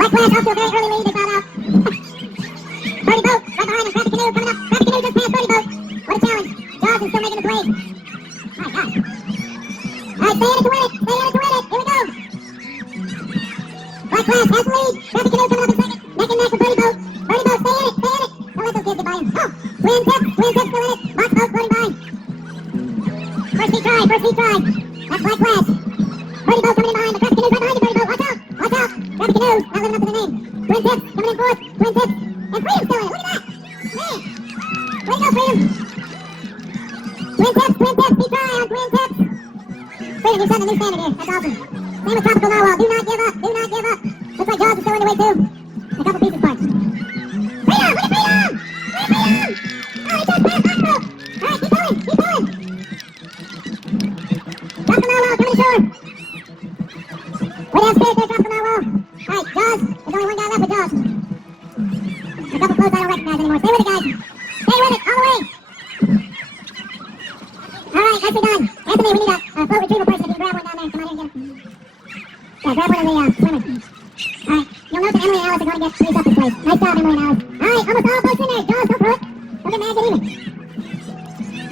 Black flash off to a very early lead. They fouled out. Birdie boat right behind him. Grab the canoe coming up. Grab the canoe just past Birdie boat. What a challenge. Jaws is still making the play. My gosh. All right, stay in it to win it. Stay in it to win it. Here we go. Black flash has the lead. Grab the canoe coming up in second. Neck and neck with Birdie boat. Birdie boat, stay in it. Stay in it. Don't let those kids get by him. Oh, twin tip still in it. Box boat floating by. First heat try. That's Black flash. Birdie boat coming in behind. The canoe's right behind the Birdie boat. Watch out. Watch out. Grab the canoe. Not living up to the name. Twin tips coming in fourth. Twin tips. And Freedom's still in it. Look at that. Man. Way to go, Freedom. Twin tips. Keep trying on twin tips. Freedom, you're setting a new standard here. That's awesome. Same with Tropical Narwhal. Do not give up. Looks like Jaws is still in the way too. A couple pieces parts. Freedom! Look at Freedom! Oh, he just passed Octo. All right, keep going. Tropical Narwhal coming ashore. Way downstairs there, Tropical Narwhal. All right, Jaws. There's only one guy left with Jaws. A couple floats I don't recognize anymore. Stay with it, guys. Stay with it all the way. All right, nicely done. Anthony, we need a float retrieval person. If you can grab one down there. Come out here and get it. Yeah, grab one of the swimmers. All right, you'll note that Emily and Alice are going to get police up this place. Nice job, Emily and Alice. All right, almost all boats in there. Jaws, go through it. Don't get mad, get even.